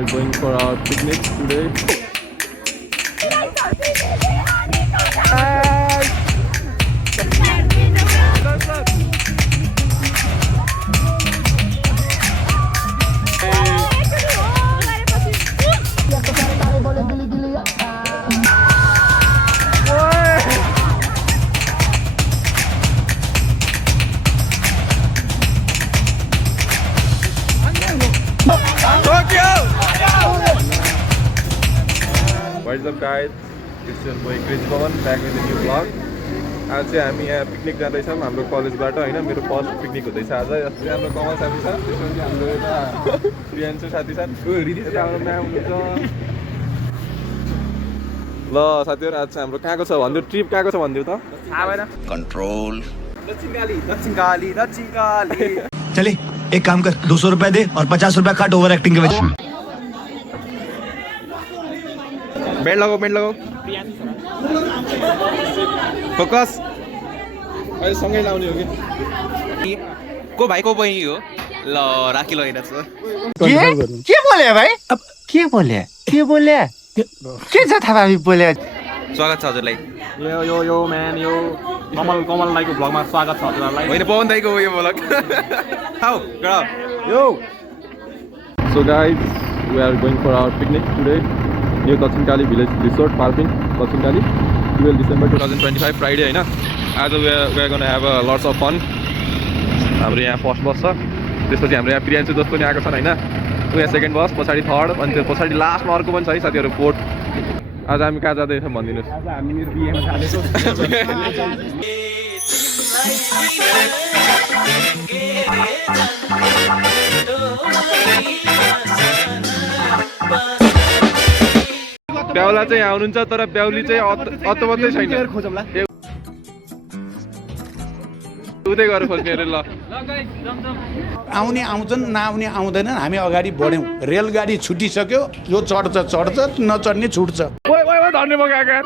are going for our picnic today. What is up guys? It's your boy Crazy Pawan back with a new vlog. आज चाहिँ हामी यहाँ picnic जाँदैछौँ हाम्रो कलेजबाट हैन मेरो फर्स्ट पिकनिक हुँदैछ आज अस्ति हाम्रो कमल साथी छ त्यसपछि हाम्रो एउटा प्रियान्सु साथी छ यता हाम्रो म्याम हुनुहुन्छ ल साथीहरु आज चाहिँ हाम्रो कहाँको छ भन्दियो ट्रिप कहाँको छ भन्दियो त थाहा भएन कंट्रोल दक्षिण काली चले एक काम कर 200 रुपए दे और 50 रुपए काट ओवर एक्टिंग के वजह बेड लगाओ फोकस अहिले सँगै लाउने हो कि को भाइ को बहिनी हो ल राखी लगाइरहेछ के बोले भाइ अब के बोले के छ थाहा बोले स्वागत छ हजुरलाई यो म्यान यो कमल दाइको भ्लगमा स्वागत छ हजुरलाई होइन पवन दाइको यो भ्लग हाउ गर यो so guys we are going for our picnic today न्यू Dakshinkali village resort parking दक्षिण काली 12 डिसेम्बर 2025 फ्राइडे हैन आज we are gonna have a lots of fun हाम्रो यहाँ फर्स्ट बस छ त्यसपछि हाम्रो यहाँ प्रियान्सु जस्तो पनि आएको छन् हैन यहाँ सेकेन्ड बस पछाडि थर्ड अनि त्यो पछाडि लास्टमा अर्को पनि छ है साथीहरु फोर्थ आज हामी कहाँ जाँदैछौँ भनिदिनुहोस् आज हामी मेरो बिहेमा जाँदैछौँ ब्याउला चाहिँ आउनुहुन्छ तर ब्याउली चाहिँ अत्तबत्तै छैन उतै गएर खोज्नेहरु ल आउने आउँछन् नआउने आउँदैनन् हामी अगाडि बढ्यौँ रेलगाडी छुटिसक्यो जो चढ्छ नचढ्ने छुट्छ धन्य बगाकर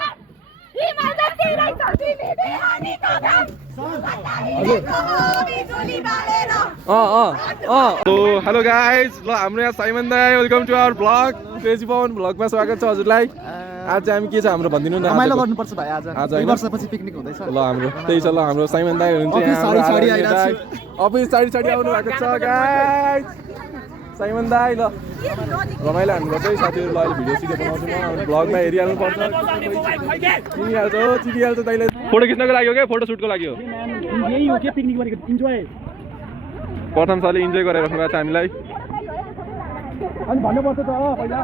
हेलो गाइज ल हाम्रो यहाँ साइमन दाइ welcome to our blog crazy Pawan ब्लगमा स्वागत छ हजुरलाई आज चाहिँ हामी के छ हाम्रो भनिदिनु न रमाइलो गर्नुपर्छ भाइ आज 2 वर्षपछि पिकनिक हुँदैछ ल हाम्रो त्यही छ ल हाम्रो साइमन दाइ हुनुहुन्छ अफिस साडी आउनु भएको छ गाइज साइमन दाइ ल रमाइलो हामीलाई चाहिँ साथीहरुलाई अहिले भिडियो सिडियो बनाउँछु म ब्लगमा हेरिहाल्नु पर्छ चिनिहाल्छ दाइले फोटो खिच्नको लागि हो क्या फोटो सुटको लागि हो यही हो के पिकनिक गरेको इन्जोय प्रथम सालले इन्जोय गरेर राख्नु भएको छ हामीलाई अनि भन्नुपर्छ त पहिला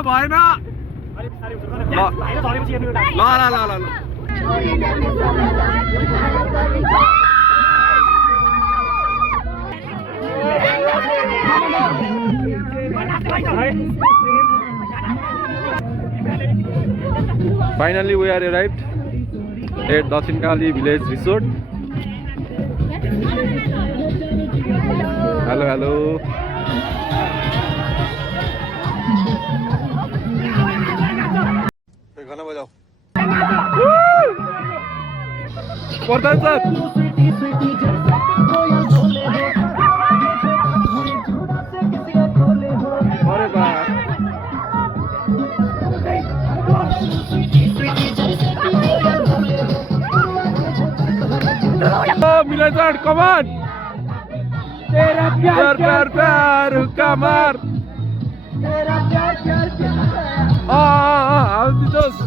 भएन ल Finally we are arrived at Dachin Kali Village Resort. Hello. गाना बजाओ प्रधान सर अरे वाह मिलन सर कमान तेरा प्यार कमर तेरा प्यार how's the toast?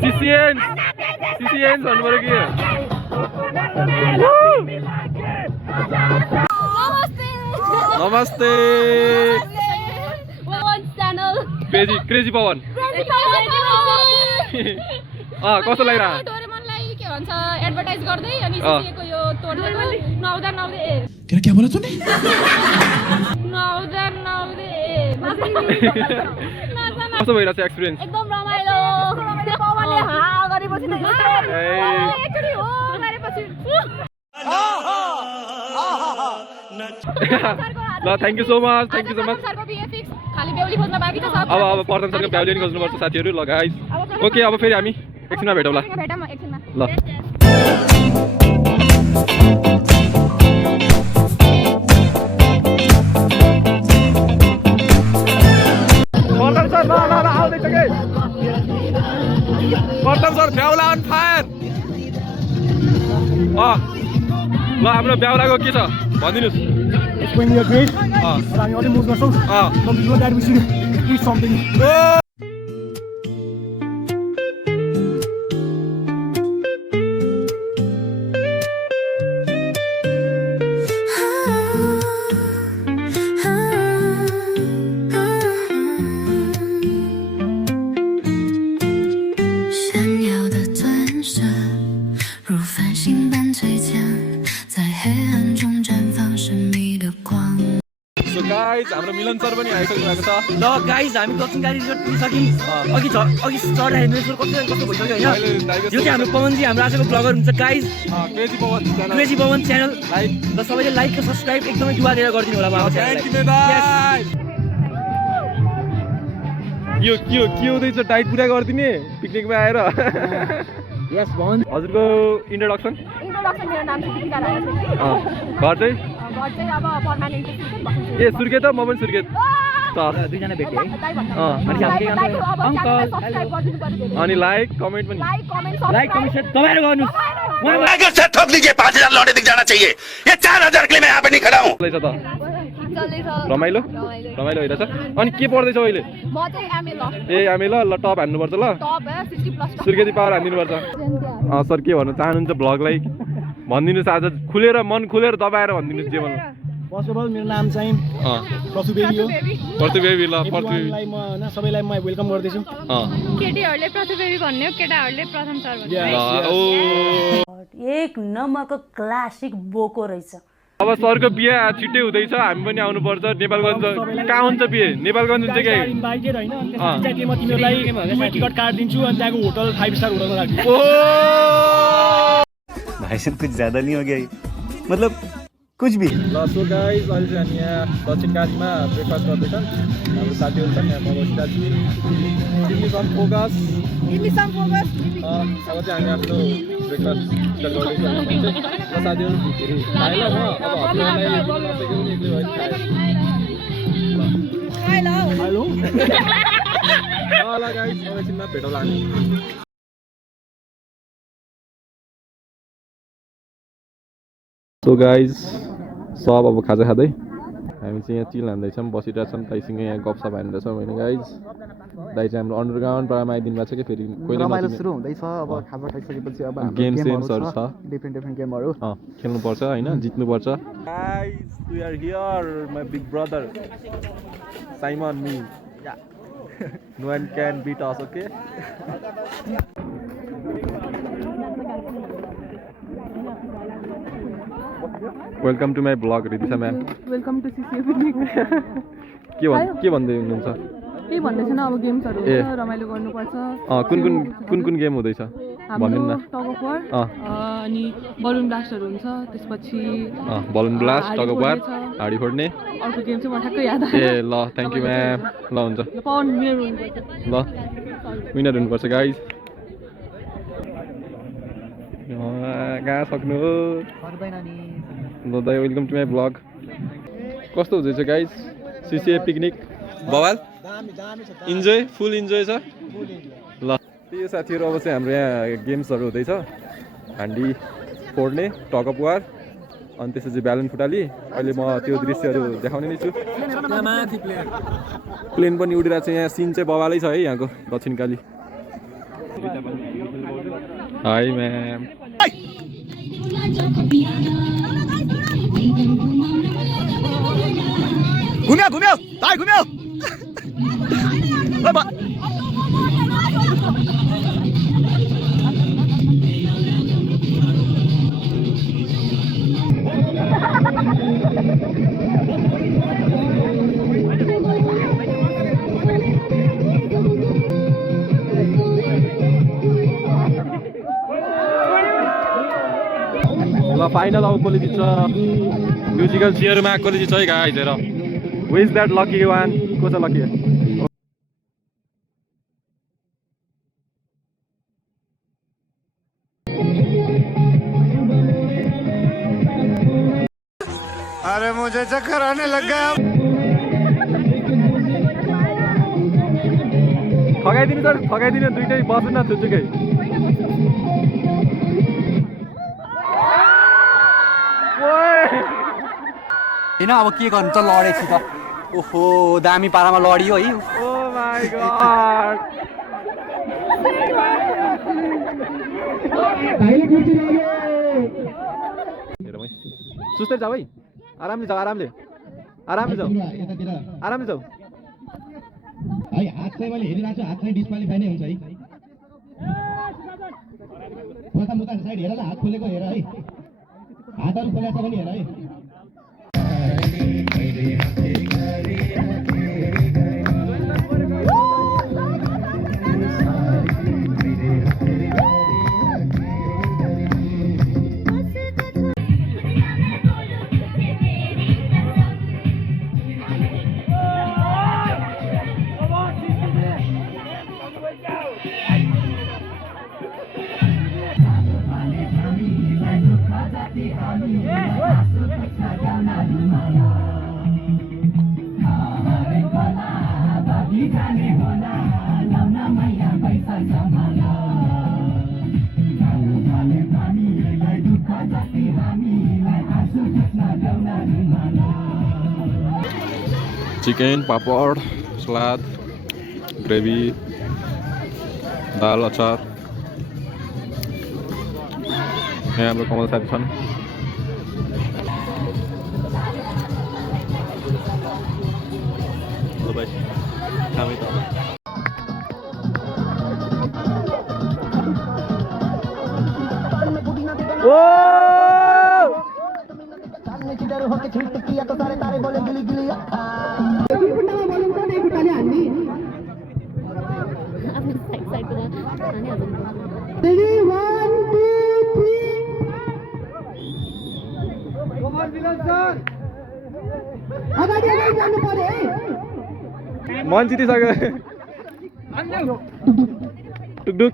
CCN भन्नुपऱ्यो कि नमस्ते क्रेजी पवन कस्तो लागिरहेको डोरेमनलाई के भन्छ एडभर्टाइज गर्दै अनि सीसीएको यो तोड्दै नआउँदा क्या बोला तूने कस्तो भइरहेको छ एक्सपिरियन्स एकदम रमाइलो पवनले हा गरेपछि त एकचोटि हो गरेपछि ल थ्याङ्क यू सो मच सरको बिहे फिक्स खाली बेहुली खोज्न बाँकी छ सब अब प्रथम सरको भ्याउली पनि खोज्नुपर्छ साथीहरू ल गाइस ओके अब फेरि हामी एकछिनमा भेटौँला भेटौँ एकछिनमा ल प्रथम सर बेहुला अन फायर ल हाम्रो बेहुलाको के छ भनिदिनुहोस् When we are great, हामी अझै मोज गर्छौँ but before that we should eat something. So guys, हाम्रो मिलन सर पनि आइसक्नु भएको छ ल गाइज हामी दक्षिण काली रिजोर्ट पुगिसक्यौँ अघि चढ्दाखेरि मेरो कस्तो कस्तो भइसक्यो होइन यो चाहिँ हाम्रो पवनजी हाम्रो आजको ब्लगर हुन्छ गाइज क्रेजी पवन च्यानल र सबैले लाइक र सब्सक्राइब एकदमै दुवा दिएर गरिदिनु होला यो के हुँदैछ डाइट पुरा गरिदिने पिकनिकमा आएर यस भवन हजुरको इन्ट्रोडक्सन मेरो नाम चाहिँ दीपिका राई घर चाहिँ घर चाहिँ अब पर्मानेन्ट ए सुर्खेत म पनि सुर्खेत दुईजना भेट्यो है अनि लाइक कमेन्ट पनि लाइक कमेन्ट दबाएर गर्नुहोस् ठोक दीजिए 5000 लौटे दिख जाना चाहिए ये 4000 के लिए मैं यहाँ पे नहीं खड़ा हूँ त रमाइलो भइरहेछ अनि के पढ्दैछ अहिले म चाहिँ एमए ल ए हामी ल टप हान्नुपर्छ ल टप 60+ सुर्खेती पावर हानिदिनुपर्छ सर के भन्नु चाहनुहुन्छ भ्लगलाई भनिदिनुहोस् आज खुलेर मन खुलेर दबाएर भनिदिनुहोस् जे भन्नु फर्स्ट अफ अल मेरो नाम चाहिँ प्रसु बेबी हो प्रति बेबी ल प्रति everyone-लाई म हैन सबैलाई म वेलकम गर्दैछु केटीहरूले प्रथम बेबी भन्ने हो केटाहरूले प्रथम सर भन्ने एक नम्बरको क्लासिक बोको रहेछ अब सरको बिहे छिट्टै हुँदैछ हामी पनि आउनुपर्छ नेपालगञ्ज कहाँ हुन्छ बिहे नेपालगञ्ज हुन्छ कि इन्भाइटेड हैन अनि त्यसपछि म तिमीहरूलाई टिकट काटिदिन्छु अनि त्यहाँको होटल 5 स्टार होटलमा राख्छु भाई साहब कुछ ज्यादा नहीं हो गया मतलब कुछ भी ल सो गाइस अहिले चाहिँ हामी यहाँ दक्षिण कालीमा ब्रेकफास्ट गर्दैछौँ हाम्रो साथीहरू छन् यहाँ म बसिरहेको छु अब चाहिँ हामी आफ्नो ब्रेकफास्ट गर्दैछौँ साथीहरू खाएन म अब हजुरहरूलाई नसकेको पनि एक्लै भयो ल गाइस एकछिनमा भेटौँला हामी सो गाइज सब अब खाजा खाँदै हामी चाहिँ यहाँ चिल हान्दैछौँ बसिरहेछौँ दाइसँग यहाँ गफसप हान्दैछौँ होइन गाइज दाइ चाहिँ हाम्रो अन्डरग्राउन्डबाट आइदिनु भएको छ कि फेरि रमाइलो सुरु हुँदैछ अब खाजा खाइसकेपछि अब गेम्सहरू छ डिफ्रेन्ट गेमहरू खेल्नुपर्छ होइन जित्नुपर्छ guys we are here my big brother Simon me no one can beat us okay welcome to my blog Ridisha ma'am welcome to CCA picnic के भन्दै हुनुहुन्छ केही भन्दै छैन अब गेम्सहरू हुन्छ रमाइलो गर्नुपर्छ कुन गेम हुँदैछ भन्नु न टग अफ वार अनि बलुन ब्लास्टहरू हुन्छ त्यसपछि balloon blast tug of war हाडी फोड्ने अर्को गेम चाहिँ म ठ्याक्कै याद ए ल थ्याङ्क यू म्याम ल हुन्छ पवन विनर ल विनर हुनुपर्छ गाइज कहाँ सक्नु ल दाइ वेलकम टु माई ब्लग कस्तो हुँदैछ गाइज सिसिए पिकनिक बवाल इन्जोय फुल इन्जोय छ ल त्यही साथीहरू अब चाहिँ हाम्रो यहाँ गेम्सहरू हुँदैछ हान्डी फोड्ने टग अफ वार अनि त्यसपछि ब्यालन फुटाली अहिले म त्यो दृश्यहरू देखाउने नै छु प्लेन पनि उडिरहेको छ यहाँ सिन चाहिँ बवालै छ है यहाँको दक्षिण काली हाई म्याम घुम्यो भाइ घुम्यो फाइनल अब कसले जित्छ म्युजिकल चेयरमा कसले जित्छ है गाइज हेर हु इज द्याट लकी वान को छ लकी अरे मुझे चक्कर आने लग गया ठगाइदिनु सर ठगाइदिनु दुइटै बस्नु न थुचुकै होइन अब के गर्नु त लडेछु त ओहो दामी पारामा लडियो है ओ माय गॉड सुस्तै जाऊ है आरामले जाऊ आरामले जाऊ आरामले जाऊ है हात चाहिँ मैले हेरिरहेको छु हात चाहिँ डिस्क्वालिफाई नै हुन्छ है मुता साइड हेर ल हात खोलेको हेर है हातहरू खोलेको छ भने हेर है चिकन पापड सलाद ग्रेभी दाल अचार यहाँ हाम्रो कमल साथी छन् मन जितिसक्यो टुकटुक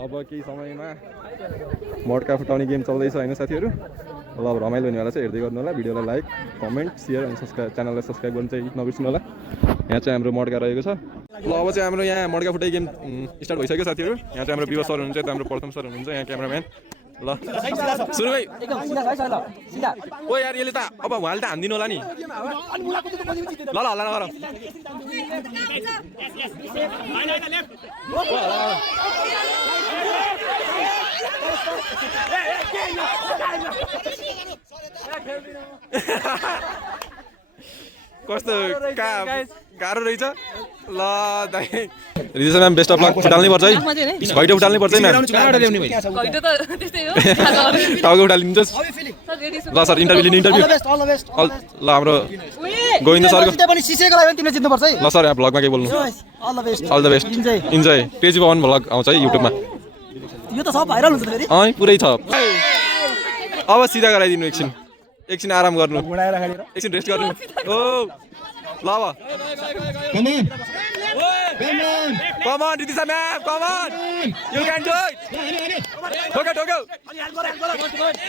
अब केही समयमा मड्का फुटाउने गेम चल्दैछ होइन साथीहरू ल अब रमाइलो हुनेवाला चाहिँ हेर्दै गर्नु होला भिडियोलाई लाइक कमेन्ट सेयर अनि च्यानललाई सब्सक्राइब गर्नु चाहिँ नबिर्सिनु होला यहाँ चाहिँ हाम्रो मड्का रहेको छ ल अब चाहिँ हाम्रो यहाँ मड्का फुटाइ गेम स्टार्ट भइसक्यो साथीहरू यहाँ चाहिँ हाम्रो विवाह सर हुनुहुन्छ हाम्रो प्रथम सर हुनुहुन्छ यहाँ क्यामेराम्यान ल सुरु भाइ ओ यार यसले त अब उहाँले त हानिदिनु होला नि ल ल हल्ला नगर कस्तो गाह्रो रहेछ ल दाइ रिजेसन म्याम बेस्ट अफ लक फुटाल्नै पर्छ है घैटो उठाल्नै पर्छ है म्याम टाउको उठालिदिनुहोस् ल सर इन्टरभ्यू लिनु इन्टरभ्यू ल हाम्रो गोविन्द सरको ल सर यहाँ भ्लगमा के बोल्नु all the best enjoy crazy Pawan vlog आउँछ है युट्युबमा यो त सब भाइरल हुन्छ फेरि पुरै छ अब सिधा गराइदिनु एकछिन आराम गर्नु एकछिन रेस्ट गर्नु ओ ल अब Come on, Ridhisha ma'am, come on. You can do it.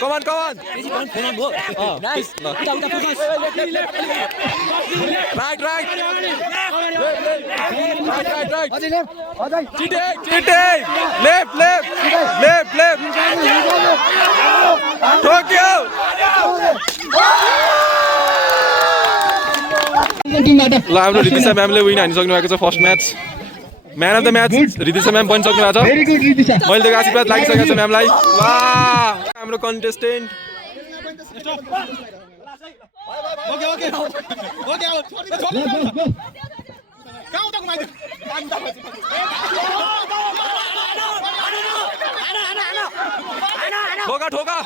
Come on. Nice. Right. Cheating. Left. Tokyo. ल हाम्रो रिधिसा म्यामले विन हानिसक्नु भएको छ first match man of the match Ridhisa ma'am बनिसक्नु भएको छ मैले त आशीर्वाद लागिसकेको छ म्यामलाई वा हाम्रो कन्टेस्टेन्ट ठोका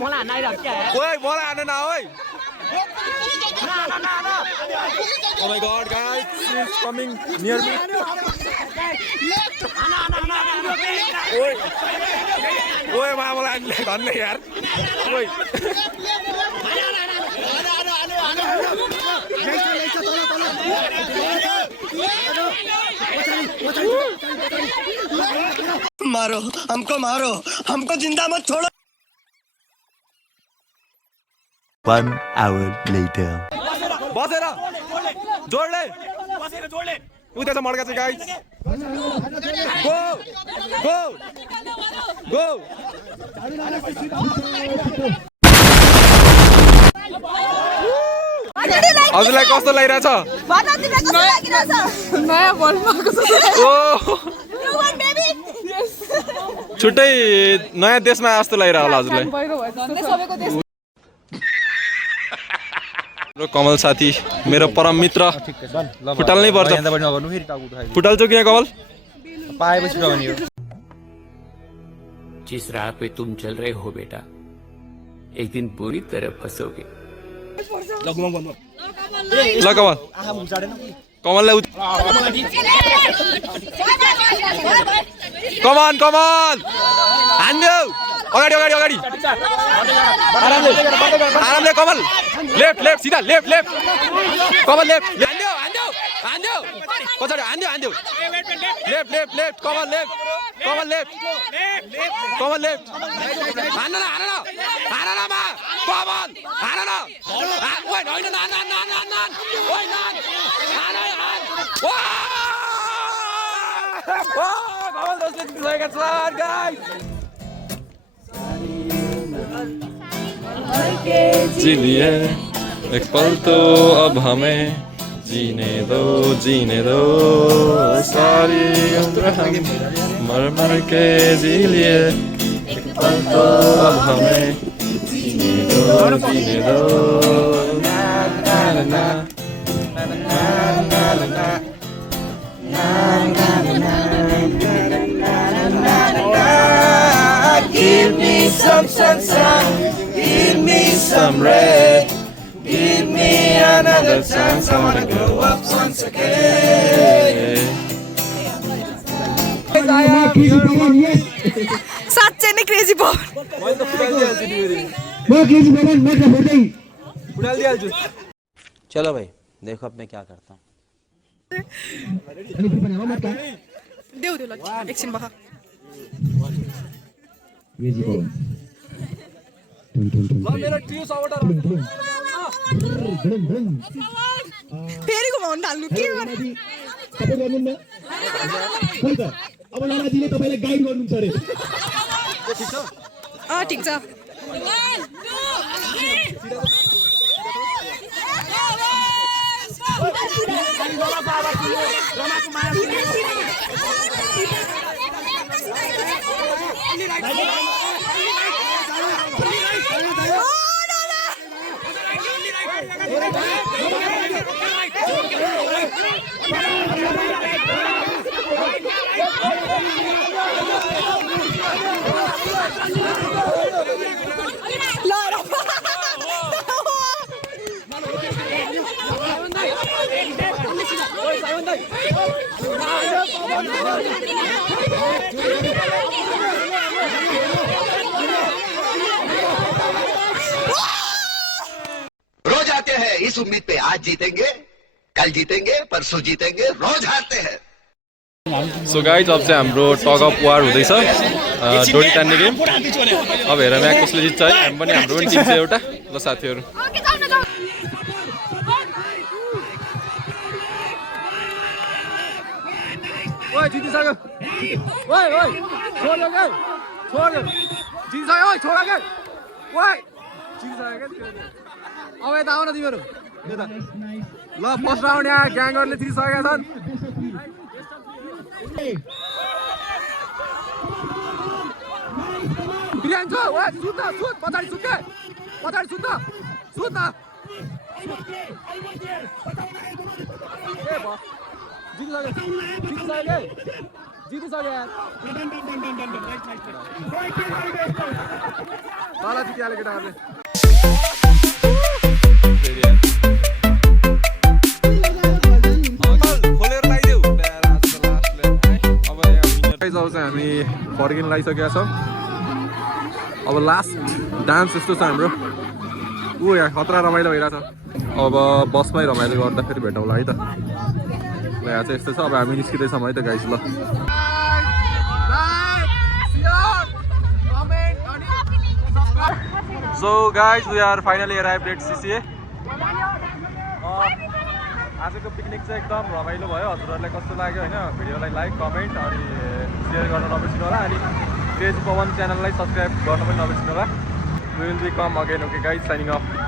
मलाई हान्न आइरहेको क्या ओए मलाई हान्न न ओए Oh my god guys, she's coming near me. ओए ओए मलाई धन्ने यार ओए मारो हमको जिंदा मत छोड़ो 1 hour later. बसेर जोडले उता मड्का चाहिँ गाइस गो गो गो हजुरलाई कस्तो लागिरहेछ नयाँ बल ओ छुट्टै नयाँ देशमा जस्तो लागिरह होला हजुरलाई कमल साथी मेरो परम मित्र फुटाल नै पर्छ फुटाल्छौ किन कमल पाएपछि लगाउने हो जिस राह पे तुम चल रहे हो बेटा एक दिन पूरी तरह फंसोगे ल कमल कमललाई कमान कमान हान्देऊ अगाडि अगाडि अगाडि आरामले कमल लेफ्ट लेफ्ट सीधा लेफ्ट लेफ्ट कमल लेफ्ट हान्देऊ हान्देऊ हान्देऊ पछाडि हान्देऊ हान्देऊ लेफ्ट लेफ्ट लेफ्ट कमल लेफ्ट कमल लेफ्ट कमल लेफ्ट हान्न न हान्न न हान्न न मा कमल हान्न न ओइ होइन न न न न ओइ न हान्न हान्न ओ कमल दोस्ले जितेका छन् गाइस जी लिए एक पल तो अब हमें जीने दो सारी उम्र हम मर मर के जी लिए एक पल तो अब हमें जीने दो ना ना ना ना ना ना ना Give me some sunshine, give me some red, give me another chance, I wanna grow up once again. साँच्चै नै क्रेजी पवन चलो भाई देखो अब मैं क्या करता हूँ देऊ देऊ ल एकछिन बख फेरि घुमाउनु थाल्नु के अब लालाजीले तपाईलाई गाइड गर्नुहुन्छ अरे ठिक छ रोज आते हैं इस उम्मीद पे आज जीतेंगे कल जीतेंगे परसों जीतेंगे रोज हारते हैं सो गाइज अब चाहिँ हाम्रो टग अफ वार हुँदैछ डोरी तान्ने गेम अब हेर म्याच कसले जित्छ है हामी पनि हाम्रो पनि टिम छ एउटा ल साथीहरू ओइ जितिसक्यो ओइ ओइ छोड्यो के छोड्यो जितिसक्यो ओइ छोड के ओइ जितिसक्यो के अब यता आउ न तिमीहरू यता ल फर्स्ट राउन्ड यहाँ ग्याङरले जितिसकेका छन् बिहान छ ओए सुत न सुत पछाडि सुत के पछाडि सुत न सुत न ए भ जितिसक्यो जितिसक्यो यार तल जितिहाल्यो केटाहरूले अब चाहिँ हामी फर्किन लागिसकेका छौँ अब लास्ट डान्स यस्तो छ हाम्रो ऊ यहाँ खतरा रमाइलो भइरहेछ अब बसमै रमाइलो गर्दाखेरि भेटौँला है त ल यहाँ चाहिँ यस्तो छ अब हामी निस्किँदैछौँ है त गाइस ल so guys we are finally arrived at CCA आजको पिकनिक चाहिँ एकदम रमाइलो भयो हजुरहरूलाई कस्तो लाग्यो होइन भिडियोलाई लाइक कमेन्ट अनि सेयर गर्न नबिर्सिनु होला अनि क्रेजी पवन च्यानललाई सब्सक्राइब गर्न पनि नबिर्सिनु होला we will be come again okay guys signing of